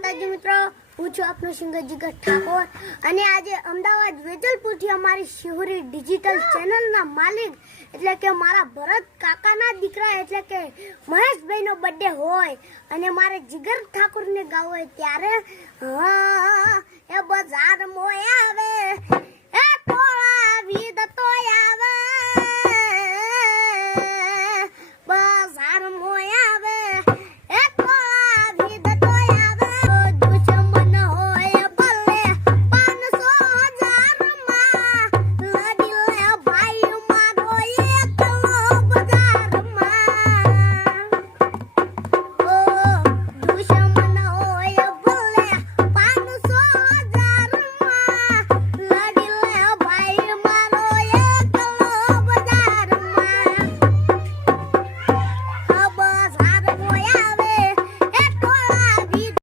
માતાજી મિત્રો, હું છું આપનો સિંગર જીગર ઠાકોર અને આજે અમદાવાદ વેજલપુરથી અમારી શિહોરી ડિજિટલ ચેનલના માલિક એટલે કે મારા ભરત કાકાના દીકરા એટલે કે મહેશભાઈનો બર્થડે હોય અને મારે જીગર ઠાકોરને ગાવો હોય ત્યારે એ બજાર મોય આવે